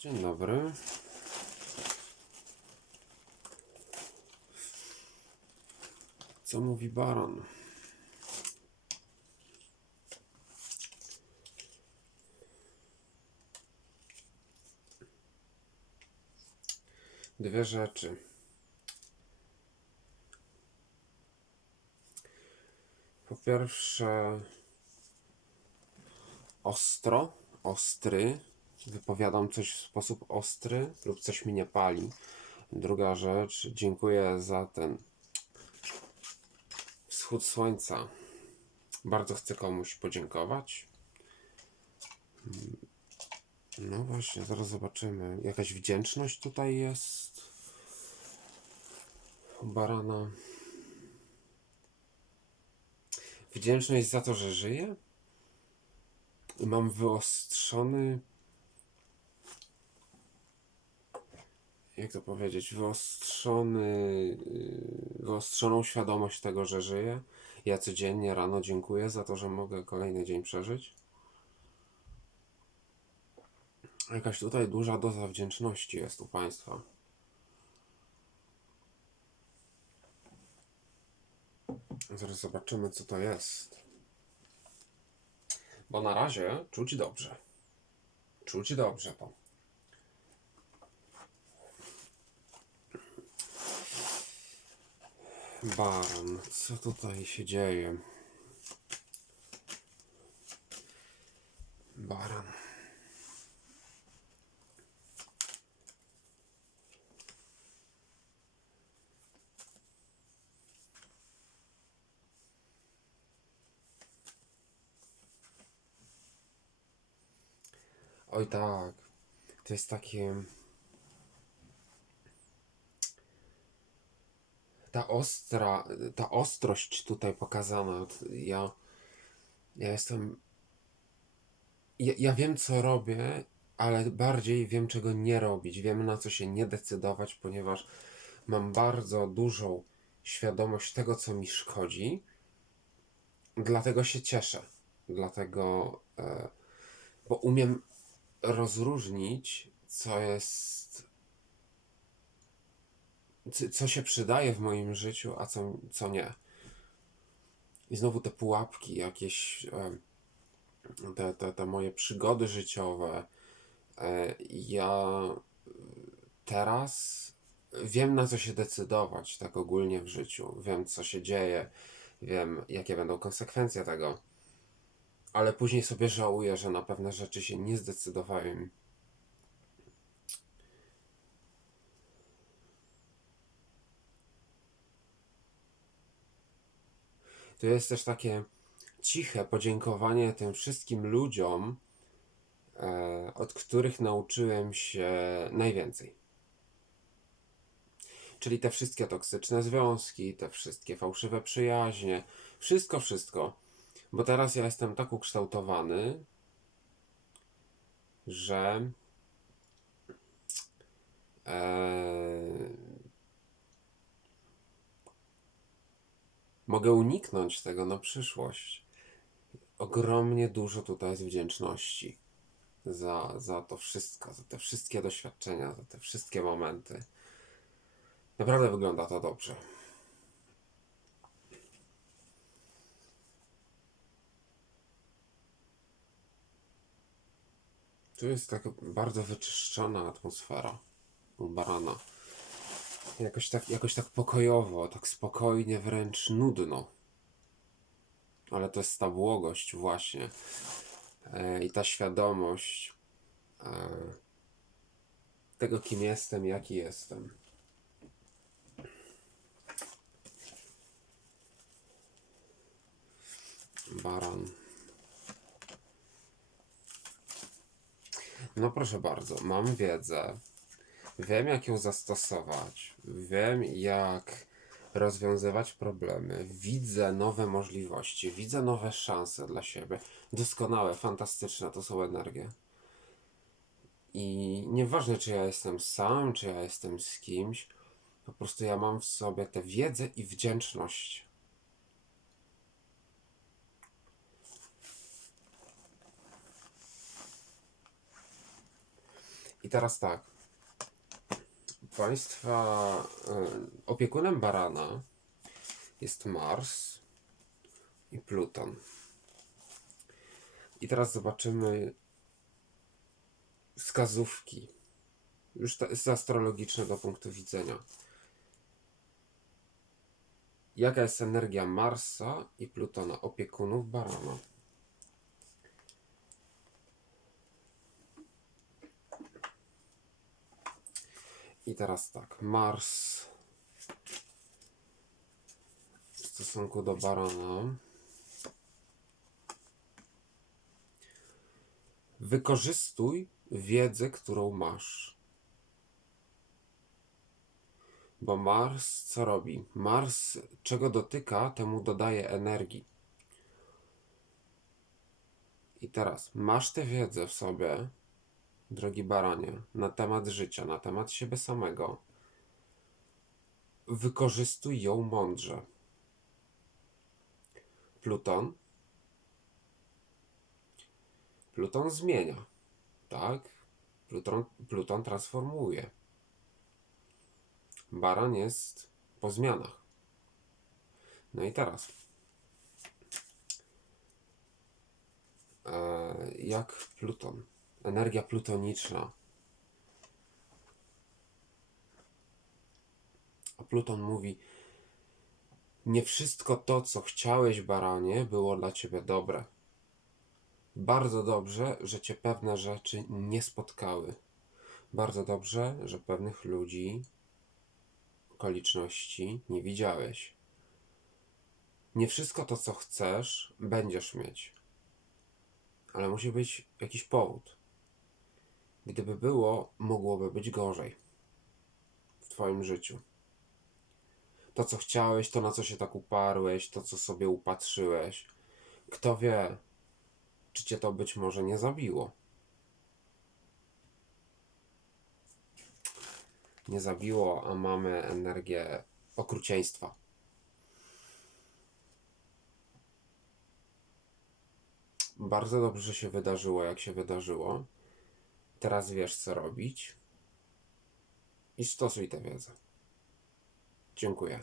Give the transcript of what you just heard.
Dzień dobry. Co mówi baron? Dwie rzeczy. Po pierwsze, ostro, ostry. Wypowiadam coś w sposób ostry lub coś mi nie pali. Druga rzecz, dziękuję za ten wschód słońca. Bardzo chcę komuś podziękować. No właśnie, zaraz zobaczymy. Jakaś wdzięczność tutaj jest barana. Wdzięczność za to, że żyję. Mam wyostrzony. Jak to powiedzieć? Wyostrzony. yy, Wyostrzoną świadomość tego, że żyję. Ja codziennie rano dziękuję za to, że mogę kolejny dzień przeżyć. Jakaś tutaj duża doza wdzięczności jest u Państwa. Zaraz zobaczymy, co to jest. Bo na razie czuć dobrze. Czuć dobrze to. Baron, co tutaj się dzieje? Baran. Oj tak, to jest takie... Ta ostra, ta ostrość tutaj pokazana, ja, ja jestem... Ja, ja wiem, co robię, ale bardziej wiem, czego nie robić. Wiem, na co się nie decydować, ponieważ mam bardzo dużą świadomość tego, co mi szkodzi. Dlatego się cieszę. Dlatego, e, bo umiem rozróżnić, co jest, co, się przydaje w moim życiu, a co, co nie. I znowu te pułapki, jakieś te, te, te moje przygody życiowe. e, Ja teraz wiem, na co się decydować, tak ogólnie w życiu. Wiem, co się dzieje, wiem, jakie będą konsekwencje tego ale później sobie żałuję, że na pewne rzeczy się nie zdecydowałem. To jest też takie ciche podziękowanie tym wszystkim ludziom, e, od których nauczyłem się najwięcej. Czyli te wszystkie toksyczne związki, te wszystkie fałszywe przyjaźnie, wszystko, wszystko. Bo teraz ja jestem tak ukształtowany, że e, mogę uniknąć tego na przyszłość. Ogromnie dużo tutaj jest wdzięczności za, za to wszystko, za te wszystkie doświadczenia, za te wszystkie momenty. Naprawdę wygląda to dobrze. Tu jest taka bardzo wyczyszczona atmosfera u barana. Jakoś tak, jakoś tak pokojowo, tak spokojnie, wręcz nudno. Ale to jest ta błogość właśnie. E, I ta świadomość e, tego, kim jestem, jaki jestem. Baran. No proszę bardzo, mam wiedzę. Wiem, jak ją zastosować. Wiem, jak rozwiązywać problemy. Widzę nowe możliwości, widzę nowe szanse dla siebie. Doskonałe, fantastyczne to są energie. I nieważne, czy ja jestem sam, czy ja jestem z kimś, po prostu ja mam w sobie tę wiedzę i wdzięczność. I teraz tak. Państwa y, opiekunem barana jest Mars i Pluton. I teraz zobaczymy wskazówki, już te, z astrologicznego punktu widzenia. Jaka jest energia Marsa i Plutona, opiekunów barana? I teraz tak, Mars w stosunku do barana. Wykorzystuj wiedzę, którą masz. Bo Mars co robi? Mars czego dotyka, temu dodaje energii. I teraz masz tę wiedzę w sobie, drogi baranie, na temat życia, na temat siebie samego. Wykorzystuj ją mądrze. Pluton. Pluton zmienia, tak? Pluton, Pluton transformuje. Baran jest po zmianach. No i teraz. E, jak Pluton? Energia plutoniczna. A Pluton mówi: Nie wszystko to, co chciałeś, baranie, było dla ciebie dobre. Bardzo dobrze, że cię pewne rzeczy nie spotkały. Bardzo dobrze, że pewnych ludzi, okoliczności nie widziałeś. Nie wszystko to, co chcesz, będziesz mieć. Ale musi być jakiś powód. Gdyby było, mogłoby być gorzej w Twoim życiu. To, co chciałeś, to na co się tak uparłeś, to, co sobie upatrzyłeś. Kto wie, czy cię to być może nie zabiło. Nie zabiło, a mamy energię okrucieństwa. Bardzo dobrze się wydarzyło, jak się wydarzyło. Teraz wiesz, co robić. I stosuj tę wiedzę. Dziękuję.